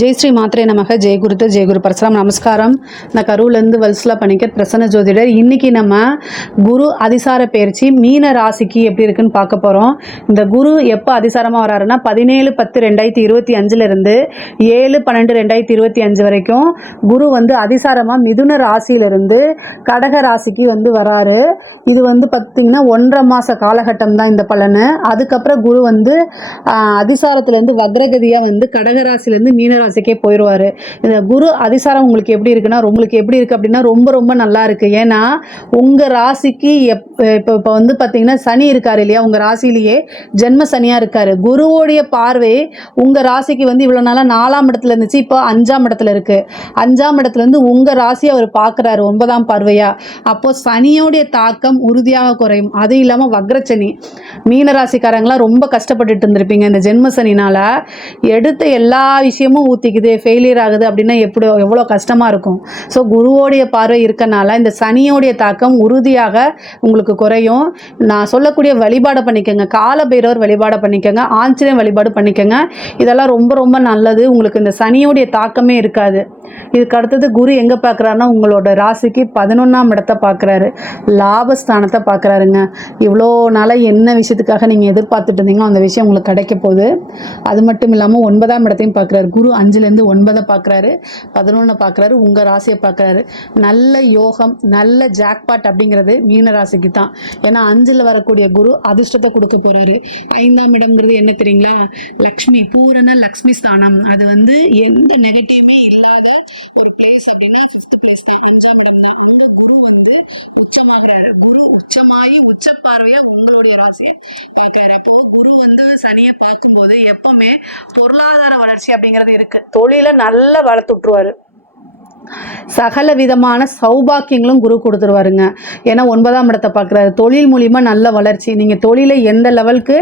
ஜெய் ஸ்ரீ மாத்திரை நமக ஜெய் குரு பரசுராம். நமஸ்காரம். நான் கரூர்லேருந்து வல்சலா பணிக்கர் பிரசன்ன ஜோதிடர். இன்றைக்கி நம்ம குரு அதிசார பயிற்சி மீன ராசிக்கு எப்படி இருக்குன்னு பார்க்க போகிறோம். இந்த குரு எப்போ அதிசாரமாக வராருன்னா 17/10/2025 7/12/2025 வரைக்கும் குரு அதிசாரமாக மிதுன ராசியிலிருந்து கடக ராசிக்கு வராரு. இது பார்த்திங்கன்னா 1.5 மாத காலகட்டம் தான் இந்த பலனு. அதுக்கப்புறம் குரு அதிசாரத்துலேருந்து வக்ரகதியாக கடகராசிலேருந்து மீனராசிக்கே போயிடுவார். இந்த குரு அதிசாரம் உங்களுக்கு எப்படி இருக்குன்னா அப்படின்னா ரொம்ப நல்லா இருக்குது. ஏன்னா உங்கள் ராசிக்கு இப்போ பார்த்தீங்கன்னா சனி இருக்கார் இல்லையா, உங்கள் ராசியிலேயே ஜென்ம சனியாக இருக்கார். குருவோடைய பார்வை உங்கள் ராசிக்கு இவ்வளோ நாளாக 4ஆம் இடத்துல இருந்துச்சு, இப்போ 5ஆம் இடத்துல இருக்குது. 5ஆம் இடத்துலேருந்து உங்கள் ராசியை அவர் பார்க்குறாரு 9ஆம் பார்வையாக. அப்போது சனியோடைய தாக்கம் உறுதியாக குறையும். அது இல்லாமல் வக்ரச்சனி மீனராசிக்காரங்களாம் ரொம்ப கஷ்டப்பட்டுட்டு இருந்திருப்பீங்க. இந்த ஜென்ம சனினால் எடுத்த எல்லா விஷயமும் ஊற்றிக்குது, ஃபெயிலியர் ஆகுது அப்படின்னா எவ்வளோ கஷ்டமாக இருக்கும். ஸோ குருவோடைய பார்வை இருக்கனால இந்த சனியோடைய தாக்கம் உறுதியாக உங்களுக்கு குறையும். நான் சொல்லக்கூடிய வழிபாடை பண்ணிக்கோங்க, கால பைரவர் வழிபாடை பண்ணிக்கோங்க, ஆஞ்சநேயர் வழிபாடு பண்ணிக்கோங்க. இதெல்லாம் ரொம்ப நல்லது. உங்களுக்கு இந்த சனியோடைய தாக்கமே இருக்காது. இதுக்கு அடுத்தது குரு எங்கே பார்க்குறாருன்னா உங்களோட ராசிக்கு 11ஆம் இடத்தை பார்க்குறாரு, லாபஸ்தானத்தை பார்க்குறாருங்க. இவ்வளோ நாளாக என்ன விஷயத்துக்காக நீங்கள் எதிர்பார்த்துட்டு இருந்தீங்களோ அந்த விஷயம் உங்களுக்கு கிடைக்க போகுது. அது மட்டும் இல்லாமல் 9ஆம் இடத்தையும் பார்க்குறாரு. குரு 5லேருந்து 9 பார்க்குறாரு, 11 பார்க்குறாரு, உங்கள் ராசியை பார்க்குறாரு. நல்ல யோகம், நல்ல ஜாக்பாட் அப்படிங்கிறது மீன ராசிக்கு தான். ஏன்னா 5ல் வரக்கூடிய குரு அதிர்ஷ்டத்தை கொடுக்க போகிறாரு. 5ஆம் இடம்ங்கிறது என்ன தெரியுங்களா? லக்ஷ்மி, பூரண லக்ஷ்மி ஸ்தானம். அது எந்த நெகட்டிவுமே இல்லாத ஒரு பிளேஸ் அப்படின்னா 5th பிளேஸ் தான், 5ஆம் இடம் தான். அங்கே குரு உச்சமாகிறாரு. குரு உச்சமாகி உச்ச பார்வையாக உங்களுடைய ராசியை பார்க்குறாரு. அப்போது குரு சனியை பார்க்கும்போது எப்பவுமே பொருளாதார வளர்ச்சி அப்படிங்கிறது இருக்குது. தொழிலை நல்லா வளர்த்து விட்டுருவாரு. சகல விதமான சௌபாக்கியங்களும் குரு கொடுத்துருவாருங்க. ஏன்னா 9ஆம் இடத்தை பார்க்குறாரு. தொழில் மூலிமா நல்ல வளர்ச்சி. நீங்கள் தொழிலை எந்த லெவலுக்கு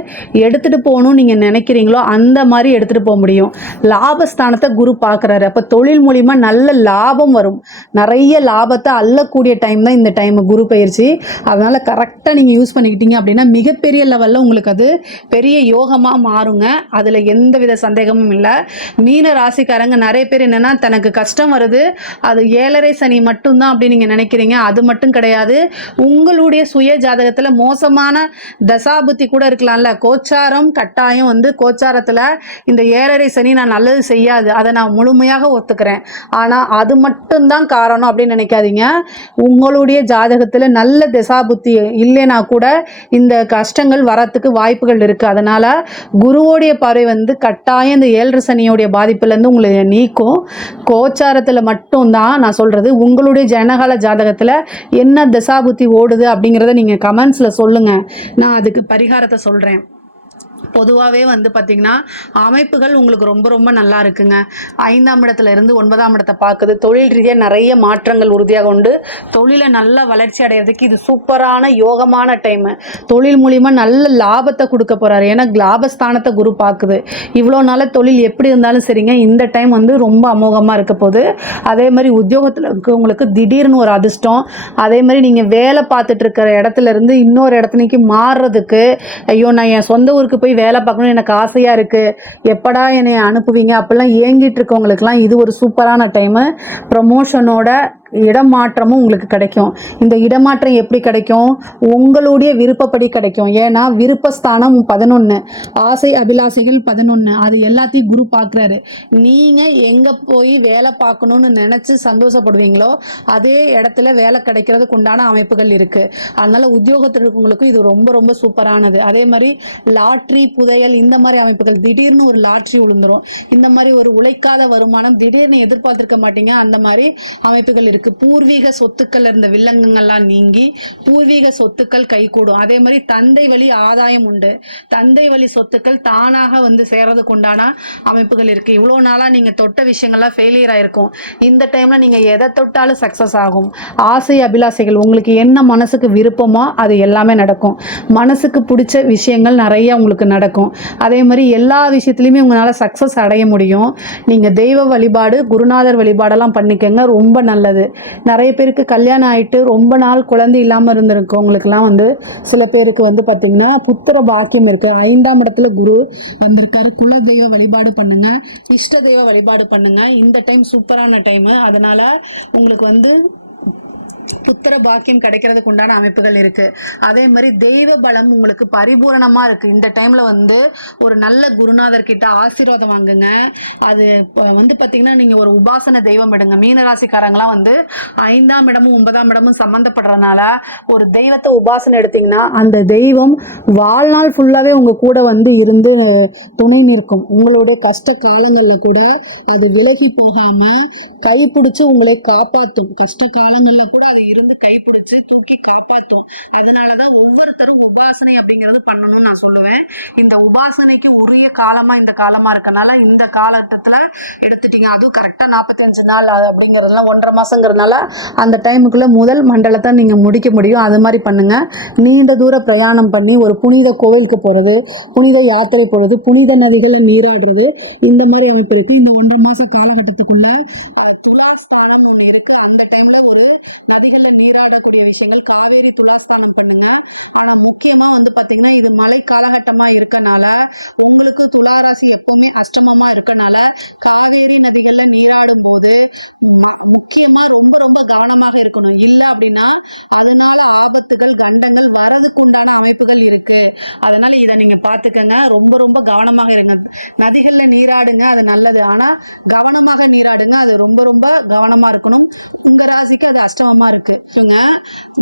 எடுத்துகிட்டு போகணும்னு நீங்கள் நினைக்கிறீங்களோ அந்த மாதிரி எடுத்துகிட்டு போக முடியும். லாபஸ்தானத்தை குரு பார்க்குறாரு. அப்போ தொழில் மூலிமா நல்ல லாபம் வரும். நிறைய லாபத்தை அள்ளக்கூடிய டைம் தான் இந்த டைம் குரு பயிற்சி. அதனால் கரெக்டாக நீங்கள் யூஸ் பண்ணிக்கிட்டீங்க அப்படின்னா மிகப்பெரிய லெவலில் உங்களுக்கு அது பெரிய யோகமாக மாறுங்க. அதில் எந்த வித சந்தேகமும் இல்லை. மீன ராசிக்காரங்க நிறைய பேர் என்னென்னா தனக்கு கஷ்டம் வருது, அது 7.5 சனி மட்டும்தான் அப்படின்னு நீங்கள் நினைக்கிறீங்க. அது மட்டும் கிடையாது. உங்களுடைய சுய ஜாதகத்தில் மோசமான தசாபுத்தி கூட இருக்கலாம்ல. கோச்சாரம் கட்டாயம் கோச்சாரத்தில் இந்த 7.5 சனி நான் நல்லது செய்யாது, அதை நான் முழுமையாக ஒத்துக்கிறேன். ஆனால் அது மட்டும்தான் காரணம் அப்படின்னு நினைக்காதீங்க. உங்களுடைய ஜாதகத்தில் நல்ல தசாபுத்தி இல்லைனா கூட இந்த கஷ்டங்கள் வரத்துக்கு வாய்ப்புகள் இருக்குது. அதனால் குருவோடைய பார்வை கட்டாயம் இந்த 7.5 சனியோடைய பாதிப்புலேருந்து உங்களை நீக்கும். கோச்சாரத்தில் மட்டும்தான் நான் சொல்கிறது. உங்களுடைய ஜனகால ஜாதகத்தில் என்ன தசாபுத்தி ஓடுது அப்படிங்கிறத நீங்கள் கமெண்ட்ஸில் சொல்லுங்கள், நான் அதுக்கு பரிகாரத்தை சொல்கிறேன். பொதுவாகவே பார்த்திங்கன்னா அமைப்புகள் உங்களுக்கு ரொம்ப நல்லா இருக்குங்க. 5ஆம் இடத்துல இருந்து 9ஆம் இடத்தை பார்க்குது. தொழில் ரீதியாக நிறைய மாற்றங்கள் உறுதியாக உண்டு. தொழிலை நல்லா வளர்ச்சி அடைகிறதுக்கு இது சூப்பரான யோகமான டைமு. தொழில் மூலிமா நல்ல லாபத்தை கொடுக்க போகிறாரு. ஏன்னா லாபஸ்தானத்தை குரு பார்க்குது. இவ்வளோ நாள் தொழில் எப்படி இருந்தாலும் சரிங்க, இந்த டைம் ரொம்ப அமோகமாக இருக்க போகுது. அதே மாதிரி உத்தியோகத்தில் இருக்கவங்களுக்கு திடீர்னு ஒரு அதிர்ஷ்டம். அதே மாதிரி நீங்கள் வேலை பார்த்துட்டு இருக்கிற இடத்துல இருந்து இன்னொரு இடத்துக்கு மாறுறதுக்கு, ஐயோ நான் என் சொந்த ஊருக்கு போய் வேலை பார்க்கணும் எனக்கு ஆசையாக இருக்குது, எப்படா என்னை அனுப்புவீங்க அப்படிலாம் ஏங்கிட்டு இருக்கவங்களுக்குலாம் இது ஒரு சூப்பரான டைமு. ப்ரமோஷனோட இடமாற்றமும் உங்களுக்கு கிடைக்கும். இந்த இடமாற்றம் எப்படி கிடைக்கும்? உங்களுடைய விருப்பப்படி கிடைக்கும். ஏன்னா விருப்பஸ்தானம் 11, ஆசை அபிலாசைகள் 11, அது எல்லாத்தையும் குரு பார்க்குறாரு. நீங்கள் எங்கே போய் வேலை பார்க்கணுன்னு நினச்சி சந்தோஷப்படுவீங்களோ அதே இடத்துல வேலை கிடைக்கிறதுக்கு உண்டான அமைப்புகள் இருக்குது. அதனால் உத்தியோகத்தில் இருக்கவங்களுக்கும் இது ரொம்ப சூப்பரானது. அதே மாதிரி லாட்ரி, புதையல் இந்த மாதிரி அமைப்புகள், திடீர்னு ஒரு லாட்ரி விழுந்துடும். இந்த மாதிரி ஒரு உழைக்காத வருமானம் திடீர்னு எதிர்பார்த்துருக்க மாட்டீங்க, அந்த மாதிரி அமைப்புகள் இருக்குது. பூர்வீக சொத்துக்கள் இருந்த வில்லங்கங்கள்லாம் நீங்கி பூர்வீக சொத்துக்கள் கைகூடும். அதே மாதிரி தந்தை வழி ஆதாயம் உண்டு. தந்தை வழி சொத்துக்கள் தானாக சேர்றதுக்கு உண்டான அமைப்புகள் இருக்குது. இவ்வளோ நாளாக நீங்கள் தொட்ட விஷயங்கள்லாம் ஃபெயிலியர் ஆகிருக்கும். இந்த டைமில் நீங்கள் எதை தொட்டாலும் சக்ஸஸ் ஆகும். ஆசை அபிலாசைகள் உங்களுக்கு என்ன மனசுக்கு விருப்பமோ அது எல்லாமே நடக்கும். மனசுக்கு பிடிச்ச விஷயங்கள் நிறைய உங்களுக்கு நடக்கும். அதே மாதிரி எல்லா விஷயத்துலையுமே உங்களால் சக்ஸஸ் அடைய முடியும். நீங்கள் தெய்வ வழிபாடு, குருநாதர் வழிபாடெல்லாம் பண்ணிக்கங்க, ரொம்ப நல்லது. நிறைய பேருக்கு கல்யாணம் ஆகிட்டு ரொம்ப நாள் குழந்தை இல்லாமல் இருந்திருக்கவங்களுக்குலாம் வந்து சில பேருக்கு வந்து பார்த்திங்கன்னா புத்திர பாக்கியம் இருக்குது. 5ஆம் இடத்துல குரு வந்திருக்காரு. குல தெய்வ வழிபாடு பண்ணுங்கள், இஷ்ட தெய்வ வழிபாடு பண்ணுங்கள். இந்த டைம் சூப்பரான டைமு. அதனால் உங்களுக்கு வந்து புத்திர பாக்கியம் கிடைக்கிறதுக்கு உண்டான அமைப்புகள் இருக்குது. அதே மாதிரி தெய்வ பலம் உங்களுக்கு பரிபூரணமாக இருக்குது. இந்த டைமில் வந்து ஒரு நல்ல குருநாதர்கிட்ட ஆசீர்வாதம் வாங்குங்க. அது வந்து பார்த்திங்கன்னா நீங்கள் ஒரு உபாசன தெய்வம் எடுங்க. மீனராசிக்காரங்களாம் வந்து 5ஆம் இடமும் 9ஆம் இடமும் சம்மந்தப்படுறதுனால ஒரு தெய்வத்தை உபாசனை எடுத்திங்கன்னா அந்த தெய்வம் வாழ்நாள் ஃபுல்லாகவே உங்கள் கூட வந்து இருந்து துணை நிற்கும். உங்களுடைய கஷ்ட காலங்களில் கூட அது விலகி போகாமல் கைப்பிடிச்சி உங்களை காப்பாற்றும். கஷ்ட காலங்களில் கூட அது இருந்து கைப்பிடிச்சு தூக்கி காப்பாற்றும். அதனால தான் ஒவ்வொருத்தரும் உபாசனை அப்படிங்கிறது பண்ணணும்னு நான் சொல்லுவேன். இந்த உபாசனைக்கு உரிய காலமாக இந்த காலமாக இருக்கனால இந்த காலகட்டத்தில் எடுத்துட்டீங்க. அதுவும் கரெக்டாக 45 நாள் அப்படிங்கிறதுலாம் 1.5 மாதங்கிறதுனால அந்த டைமுக்குள்ளே முதல் மண்டலத்தை நீங்கள் முடிக்க முடியும். அது மாதிரி பண்ணுங்கள். நீண்ட தூர பிரயாணம் பண்ணி ஒரு புனித கோவிலுக்கு போகிறது, புனித யாத்திரை போகிறது, புனித நதிகளில் நீராடுறது, இந்த மாதிரி அமைப்பு இருக்குது. இந்த 1.5 மாத காலகட்டத்துக்குள்ளே துலாஸ்தானம்னு ஒன்று இருக்குது. அந்த டைமில் ஒரு நதிகளில் நீராடக்கூடிய விஷயங்கள், காவேரி துலாஸ்தானம் பண்ணுங்க. ஆனால் முக்கியமாக வந்து பார்த்திங்கன்னா இது மழை காலகட்டமாக இருக்கனால உங்களுக்கு துளாராசி எப்போவுமே அஷ்டமமாக இருக்கனால காவேரி நதிகளில் நீராடும் போது முக்கியமாக ரொம்ப ரொம்ப கவனமாக இருக்கணும். இல்லை அப்படின்னா அதனால ஆபத்துகள் கண்டங்கள் வரதுக்கு உண்டான அமைப்புகள் இருக்குது. அதனால் இதை நீங்கள் பார்த்துக்கங்க. ரொம்ப ரொம்ப கவனமாக இருங்க. நதிகளில் நீராடுங்க, அது நல்லது. ஆனால் கவனமாக நீராடுங்க, அது ரொம்ப ரொம்ப கவனமாக இருக்கணும். உங்கள் ராசிக்கு அது அஷ்டமமாக இருக்குது.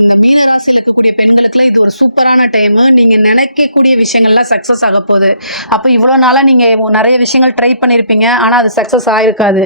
இந்த மீன ராசியில் இருக்கக்கூடிய பெண்களுக்குலாம் இது ஒரு சூப்பரான டைமு. நீங்கள் நினைக்கக்கூடிய விஷயங்கள்லாம் சக்ஸஸ் ஆக போகுது. அப்போ இவ்வளோ நாளாக நீங்கள் நிறைய விஷயங்கள் ட்ரை பண்ணியிருப்பீங்க, ஆனால் அது சக்ஸஸ் ஆகிருக்காது.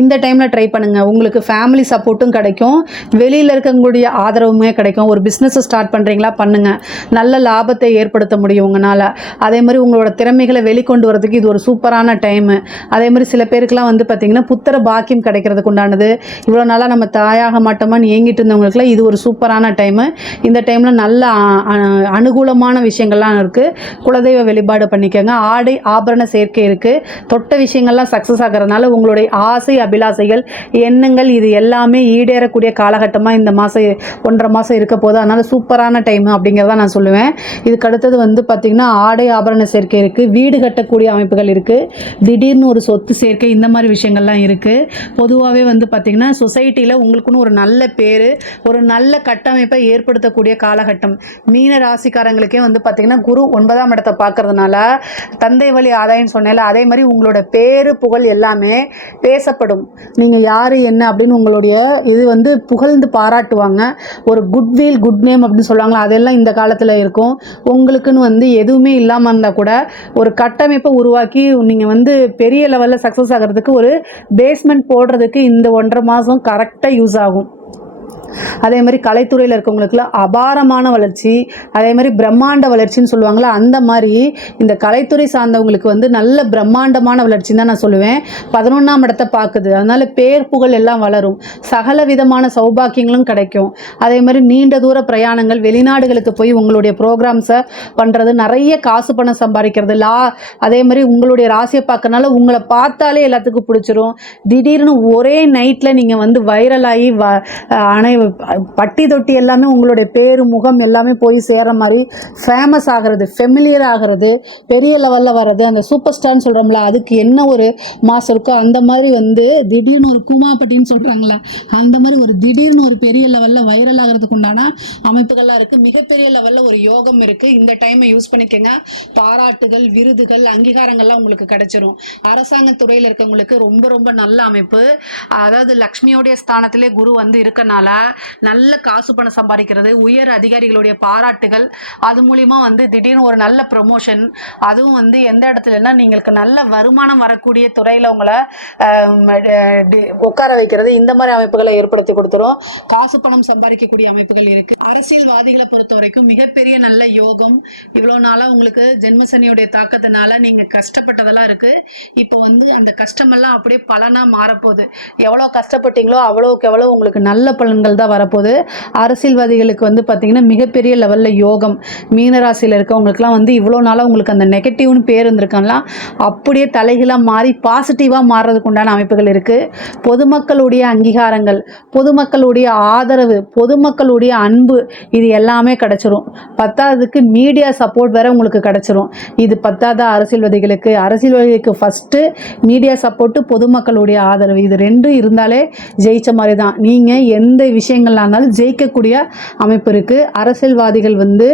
இந்த டைமில் ட்ரை பண்ணுங்கள். உங்களுக்கு ஃபேமிலி சப்போர்ட்டும் கிடைக்கும், வெளியில் இருக்கக்கூடிய ஆதரவுமே கிடைக்கும். ஒரு பிஸ்னஸை ஸ்டார்ட் பண்ணுறீங்களா, பண்ணுங்கள். நல்ல லாபத்தை ஏற்படுத்த முடியும் உங்களால். அதே மாதிரி உங்களோட திறமைகளை வெளிக்கொண்டு வரதுக்கு இது ஒரு சூப்பரான டைமு. அதே மாதிரி சில பேருக்குலாம் வந்து பார்த்திங்கன்னா புத்திர பாக்கியம் கிடைக்கிறதுக்கு உண்டானது. இவ்வளோ நாளாக நம்ம தாயாக மாட்டோமான்னு ஏங்கிட்டு இருந்தவங்களுக்குலாம் இது ஒரு சூப்பரான டைமு. இந்த டைமில் நல்ல அனுகூலமான விஷயங்கள்லாம் இருக்குது. குலதெய்வ வழிபாடு பண்ணிக்கோங்க. ஆடை ஆபரண சேர்க்கை இருக்குது. தொட்ட விஷயங்கள்லாம் சக்ஸஸ் ஆகிறதுனால உங்களுடைய ஆசை அபிலாசைகள் எண்ணங்கள் இது எல்லாமே ஈடேறக்கூடிய காலகட்டமாக இந்த மாதம் 1.5 மாதம் இருக்க போது. அதனால் சூப்பரான டைமு அப்படிங்கிறத நான் சொல்லுவேன். இதுக்கு அடுத்தது வந்து பார்த்திங்கன்னா ஆடை ஆபரண சேர்க்கை இருக்குது, வீடு கட்டக்கூடிய அமைப்புகள் இருக்குது, திடீர்னு ஒரு சொத்து சேர்க்கை, இந்த மாதிரி விஷயங்கள்லாம் இருக்குது. பொதுவாகவே வந்து பார்த்திங்கன்னா சொசைட்டியில் உங்களுக்குன்னு ஒரு நல்ல பேர், ஒரு நல்ல கட்டமைப்பை ஏற்படுத்தக்கூடிய காலகட்டம். மீன ராசிக்காரங்களுக்கே வந்து பார்த்திங்கன்னா குரு 9ஆம் இடத்தை பார்க்கறதுனால தந்தை வழி ஆதாயம்னு சொன்னேன்ல, அதே மாதிரி உங்களோட பேரு புகழ் எல்லாமே பேசப்படும். நீங்கள் யார் என்ன அப்படின்னு உங்களுடைய இது வந்து புகழ்ந்து பாராட்டுவாங்க. ஒரு குட்வில் குட் நேம் அப்படின்னு சொல்லுவாங்களா, அதெல்லாம் இந்த காலத்தில் இருக்கும். உங்களுக்குன்னு வந்து எதுவுமே இல்லாமல் இருந்தால் கூட ஒரு கட்டமைப்பை உருவாக்கி நீங்கள் வந்து பெரிய லெவலில் சக்ஸஸ் ஆகிறதுக்கு ஒரு பேஸ்மெண்ட் போடுறதுக்கு இந்த 1.5 மாதம் கரெக்டாக யூஸ் ஆகும். அதே மாதிரி கலைத்துறையில் இருக்கவங்களுக்குலாம் அபாரமான வளர்ச்சி, அதே மாதிரி பிரம்மாண்ட வளர்ச்சின்னு சொல்லுவாங்களா, அந்த மாதிரி இந்த கலைத்துறை சார்ந்தவங்களுக்கு வந்து நல்ல பிரம்மாண்டமான வளர்ச்சின்னு தான் நான் சொல்லுவேன். 11ஆம் இடத்தை பார்க்குது. அதனால் பேர் புகழ் எல்லாம் வளரும், சகல விதமான சௌபாக்கியங்களும் கிடைக்கும். அதே மாதிரி நீண்ட தூர பிரயாணங்கள், வெளிநாடுகளுக்கு போய் உங்களுடைய ப்ரோக்ராம்ஸை பண்ணுறது, நிறைய காசு பணம் சம்பாதிக்கிறது, அதே மாதிரி உங்களுடைய ராசியை பார்க்கறனால உங்களை பார்த்தாலே எல்லாத்துக்கும் பிடிச்சிரும். திடீர்னு ஒரே நைட்டில் நீங்கள் வந்து வைரலாகி பட்டி தொட்டி எல்லாமே உங்களுடைய பேரு முகம் எல்லாமே போய் சேர்ற மாதிரி ஃபேமஸ் ஆகிறது, ஃபெமிலியர் ஆகிறது, பெரிய லெவலில் வர்றது, அந்த சூப்பர் ஸ்டார்னு சொல்கிறோம்ல, அதுக்கு என்ன ஒரு மாதம் இருக்கோ அந்த மாதிரி வந்து திடீர்னு ஒரு கூமாப்பட்டின்னு சொல்கிறாங்களா, அந்த மாதிரி ஒரு திடீர்னு ஒரு பெரிய லெவலில் வைரல் ஆகிறதுக்கு உண்டான அமைப்புகள்லாம் இருக்குது. மிகப்பெரிய லெவலில் ஒரு யோகம் இருக்குது. இந்த டைமை யூஸ் பண்ணிக்கோங்க. பாராட்டுகள், விருதுகள், அங்கீகாரங்கள்லாம் உங்களுக்கு கிடைச்சிரும். அரசாங்க துறையில் இருக்கவங்களுக்கு ரொம்ப ரொம்ப நல்ல அமைப்பு. அதாவது லக்ஷ்மியோடைய ஸ்தானத்திலே குரு வந்து இருக்கனால நல்ல காசு பணம் சம்பாதிக்கிறது, உயர் அதிகாரிகளுடைய பாராட்டுகள், அது மூலிமா வந்து திடீர்னு ஒரு நல்ல ப்ரொமோஷன், அதுவும் வந்து எந்த இடத்துலனா நீங்களுக்கு நல்ல வருமானம் வரக்கூடிய துறையில் உங்களை உட்கார வைக்கிறது, இந்த மாதிரி அமைப்புகளை ஏற்படுத்தி கொடுத்துரும். காசு பணம் சம்பாதிக்கக்கூடிய அமைப்புகள் இருக்குது. அரசியல்வாதிகளை பொறுத்த வரைக்கும் மிகப்பெரிய நல்ல யோகம். இவ்வளோ நாளாக உங்களுக்கு ஜென்மசனியுடைய தாக்கத்தினால நீங்கள் கஷ்டப்பட்டதெல்லாம் இருக்குது. இப்போ வந்து அந்த கஷ்டமெல்லாம் அப்படியே பலனாக மாறப்போகுது. எவ்வளோ கஷ்டப்பட்டீங்களோ அவ்வளோக்கு எவ்வளோ உங்களுக்கு நல்ல பலன்கள் தான் தான் வரப்போகுது. அரசியல்வாதிகளுக்கு வந்து பார்த்திங்கன்னா மிகப்பெரிய லெவலில் யோகம். மீனராசியில் இருக்கவங்களுக்குலாம் வந்து இவ்வளோ நாளாக உங்களுக்கு அந்த நெகட்டிவ்னு பேர் இருந்திருக்கலாம் அப்படியே தலைகளாக மாறி பாசிட்டிவாக மாறுறதுக்கு உண்டான அமைப்புகள் இருக்குது. பொதுமக்களுடைய அங்கீகாரங்கள், பொதுமக்களுடைய ஆதரவு, பொதுமக்களுடைய அன்பு, இது எல்லாமே கிடச்சிரும். பத்தாவதுக்கு மீடியா சப்போர்ட் வேறு உங்களுக்கு கிடச்சிரும். இது பத்தாத அரசியல்வாதிகளுக்கு ஃபஸ்ட்டு மீடியா சப்போர்ட்டு, பொதுமக்களுடைய ஆதரவு, இது ரெண்டும் இருந்தாலே ஜெயிச்ச மாதிரி தான். நீங்கள் எந்த விஷயங்கள்லாம் இருந்தாலும் ஜெயிக்கக்கூடிய அமைப்பு இருக்குது. அரசியல்வாதிகள் வந்து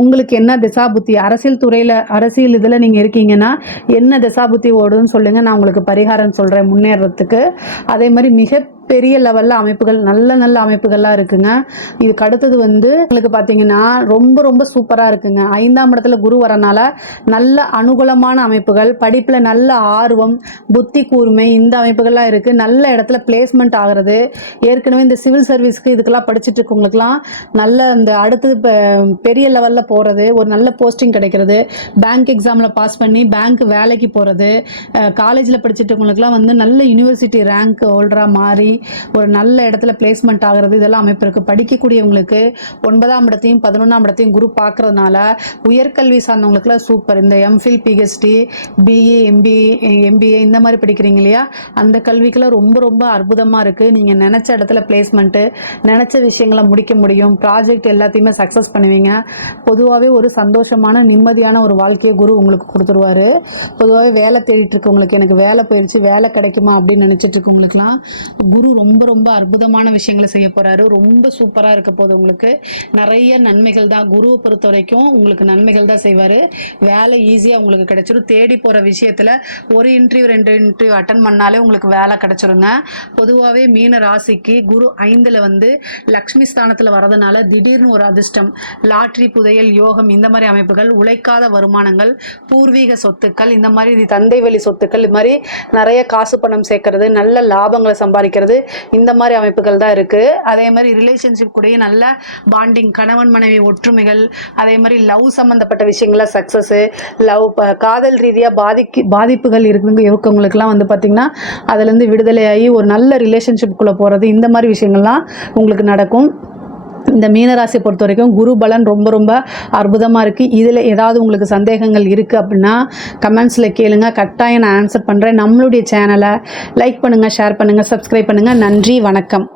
உங்களுக்கு என்ன திசாபுத்தி, அரசியல் துறையில் அரசியல் இதில் நீங்கள் இருக்கீங்கன்னா என்ன திசாபுத்தி ஓடுன்னு சொல்லுங்கள், நான் உங்களுக்கு பரிகாரம் சொல்கிறேன் முன்னேறத்துக்கு. அதே மாதிரி பெரிய லெவலில் அமைப்புகள், நல்ல அமைப்புகள்லாம் இருக்குங்க. இதுக்கு அடுத்தது வந்து உங்களுக்கு பார்த்தீங்கன்னா ரொம்ப ரொம்ப சூப்பராக இருக்குங்க. 5ஆம் இடத்துல குரு வரனால நல்ல அனுகூலமான அமைப்புகள், படிப்பில் நல்ல ஆர்வம், புத்தி கூர்மை, இந்த அமைப்புகள்லாம் இருக்குது. நல்ல இடத்துல பிளேஸ்மெண்ட் ஆகிறது. ஏற்கனவே இந்த சிவில் சர்வீஸ்க்கு இதுக்கெல்லாம் படிச்சுட்டு இருக்கவங்களுக்குலாம் நல்ல இந்த அடுத்தது பெரிய லெவலில் போகிறது, ஒரு நல்ல போஸ்டிங் கிடைக்கிறது, பேங்க் எக்ஸாமில் பாஸ் பண்ணி பேங்க் வேலைக்கு போகிறது, காலேஜில் படிச்சுட்டு இருக்கவங்களுக்குலாம் வந்து நல்ல யூனிவர்சிட்டி ரேங்க் ஹோல்டராக மாறி ஒரு நல்ல இடத்துல பிளேஸ்மெண்ட் ஆகிறது, இதெல்லாம் அமைப்பு இருக்குது. படிக்கக்கூடியவங்களுக்கு 9ஆம் இடத்தையும் 11ஆம் இடத்தையும் குரு பார்க்கறதுனால உயர்கல்வி சார்ந்தவங்களுக்குலாம் சூப்பர். இந்த எம்ஃபில், பிஹெச்டி, பிஇ, எம்பிஏ இந்த மாதிரி படிக்கிறீங்க இல்லையா, அந்த கல்விக்கெல்லாம் ரொம்ப ரொம்ப அற்புதமாக இருக்குது. நீங்கள் நினச்ச இடத்துல பிளேஸ்மெண்ட்டு, நினச்ச விஷயங்களை முடிக்க முடியும். ப்ராஜெக்ட் எல்லாத்தையுமே சக்ஸஸ் பண்ணுவீங்க. பொதுவாகவே ஒரு சந்தோஷமான நிம்மதியான ஒரு வாழ்க்கையை குரு உங்களுக்கு கொடுத்துருவார். பொதுவாகவே வேலை தேடிட்டு இருக்கவங்களுக்கு, எனக்கு வேலை போயிடுச்சு, வேலை கிடைக்குமா அப்படின்னு நினச்சிட்டு இருக்கவங்களுக்குலாம் குரு ரொம்ப ரொம்ப அற்புதமான விஷயங்களை செய்ய போகிறாரு. ரொம்ப சூப்பராக இருக்க போது. உங்களுக்கு நிறைய நன்மைகள் தான். குருவை பொறுத்த வரைக்கும் உங்களுக்கு நன்மைகள் தான் செய்வார். வேலை ஈஸியாக உங்களுக்கு கிடைச்சிடும். தேடி போகிற விஷயத்தில் ஒரு இன்டர்வியூ 2 இன்டர்வியூ அட்டன் பண்ணாலே உங்களுக்கு வேலை கிடைச்சிருங்க. பொதுவாகவே மீன ராசிக்கு குரு 5ல் வந்து லக்ஷ்மி ஸ்தானத்தில் வரதுனால திடீர்னு ஒரு அதிர்ஷ்டம், லாட்ரி, புதையல், யோகம், இந்த மாதிரி அமைப்புகள், உழைக்காத வருமானங்கள், பூர்வீக சொத்துக்கள், இந்த மாதிரி தந்தை வழி சொத்துக்கள், இது மாதிரி நிறைய காசு பணம் சேர்க்கறது, நல்ல லாபங்களை சம்பாதிக்கிறது, இந்த மாதிரி அமைப்புகள் தான் இருக்குது. அதே மாதிரி ரிலேஷன்ஷிப் கூடயே நல்ல பாண்டிங், கணவன் மனைவி ஒற்றுமைகள், அதே மாதிரி லவ் சம்மந்தப்பட்ட விஷயங்கள்ல சக்ஸஸ்ஸு, காதல் ரீதியாக பாதிப்புகள் இருக்கவங்களுக்குலாம் வந்து பார்த்திங்கன்னா அதுலேருந்து விடுதலையாகி ஒரு நல்ல ரிலேஷன்ஷிப்புக்குள்ளே போகிறது, இந்த மாதிரி விஷயங்கள்லாம் உங்களுக்கு நடக்கும். இந்த மீனராசியை பொறுத்த வரைக்கும் குரு பலன் ரொம்ப ரொம்ப அற்புதமாக இருக்குது. இதில் ஏதாவது உங்களுக்கு சந்தேகங்கள் இருக்குது அப்படின்னா கமெண்ட்ஸில் கேளுங்க, கட்டாயம் நான் ஆன்சர் பண்ணுறேன். நம்மளுடைய சேனலை லைக் பண்ணுங்கள், ஷேர் பண்ணுங்கள், சப்ஸ்கிரைப் பண்ணுங்கள். நன்றி, வணக்கம்.